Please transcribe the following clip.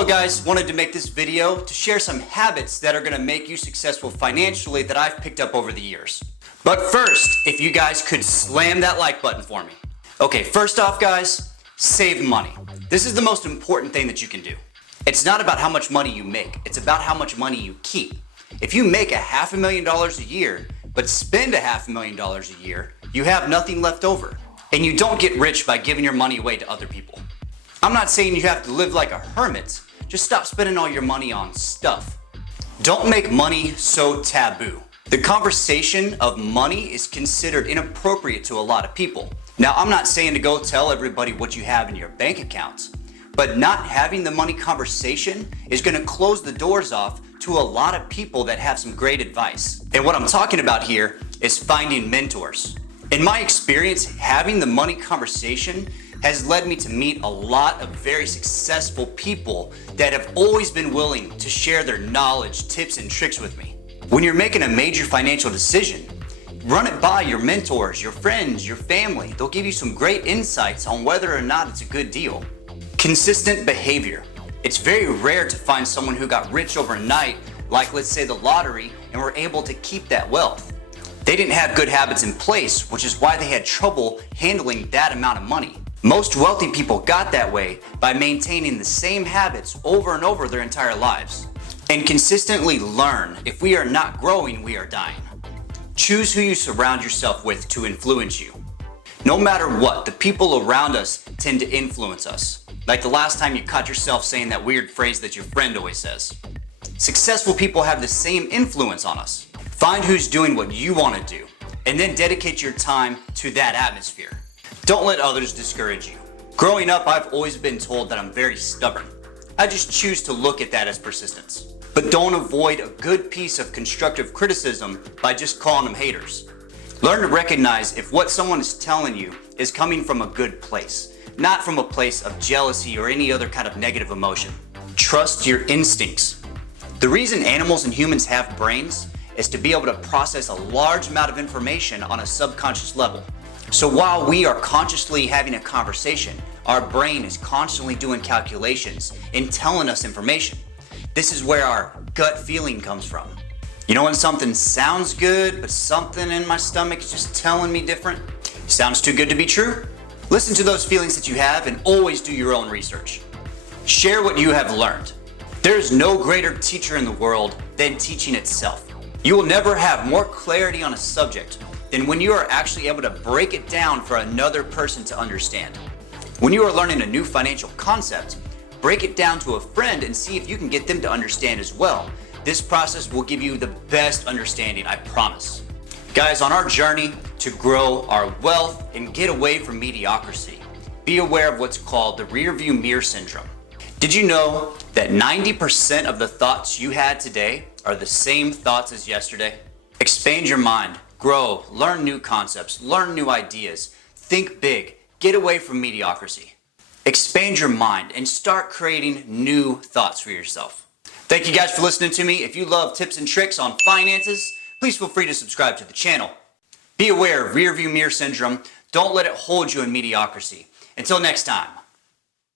Hello guys, wanted to make this video to share some habits that are going to make you successful financially that I've picked up over the years. But first, if you guys could slam that like button for me. Okay, first off guys, save money. This is the most important thing that you can do. It's not about how much money you make, it's about how much money you keep. If you make $500,000 a year, but spend $500,000 a year, you have nothing left over. And you don't get rich by giving your money away to other people. I'm not saying you have to live like a hermit, just stop spending all your money on stuff. Don't make money so taboo. The conversation of money is considered inappropriate to a lot of people. Now, I'm not saying to go tell everybody what you have in your bank account, but not having the money conversation is going to close the doors off to a lot of people that have some great advice. And what I'm talking about here is finding mentors. In my experience, having the money conversation has led me to meet a lot of very successful people that have always been willing to share their knowledge, tips, and tricks with me. When you're making a major financial decision, run it by your mentors, your friends, your family. They'll give you some great insights on whether or not it's a good deal. Consistent behavior. It's very rare to find someone who got rich overnight, like let's say the lottery, and were able to keep that wealth. They didn't have good habits in place, which is why they had trouble handling that amount of money. Most wealthy people got that way by maintaining the same habits over and over their entire lives. And consistently learn. If we are not growing, we are dying. Choose who you surround yourself with to influence you. No matter what, the people around us tend to influence us. Like the last time you caught yourself saying that weird phrase that your friend always says. Successful people have the same influence on us. Find who's doing what you want to do, and then dedicate your time to that atmosphere. Don't let others discourage you. Growing up, I've always been told that I'm very stubborn. I just choose to look at that as persistence. But don't avoid a good piece of constructive criticism by just calling them haters. Learn to recognize if what someone is telling you is coming from a good place, not from a place of jealousy or any other kind of negative emotion. Trust your instincts. The reason animals and humans have brains is to be able to process a large amount of information on a subconscious level. So while we are consciously having a conversation, our brain is constantly doing calculations and telling us information. This is where our gut feeling comes from. You know when something sounds good, but something in my stomach is just telling me different? Sounds too good to be true? Listen to those feelings that you have and always do your own research. Share what you have learned. There is no greater teacher in the world than teaching itself. You will never have more clarity on a subject than when you are actually able to break it down for another person to understand. When you are learning a new financial concept, break it down to a friend and see if you can get them to understand as well. This process will give you the best understanding, I promise. Guys, on our journey to grow our wealth and get away from mediocrity, be aware of what's called the rearview mirror syndrome. Did you know that 90% of the thoughts you had today are the same thoughts as yesterday? Expand your mind, grow, learn new concepts, learn new ideas, think big, get away from mediocrity. Expand your mind and start creating new thoughts for yourself. Thank you guys for listening to me. If you love tips and tricks on finances, please feel free to subscribe to the channel. Be aware of rearview mirror syndrome. Don't let it hold you in mediocrity. Until next time.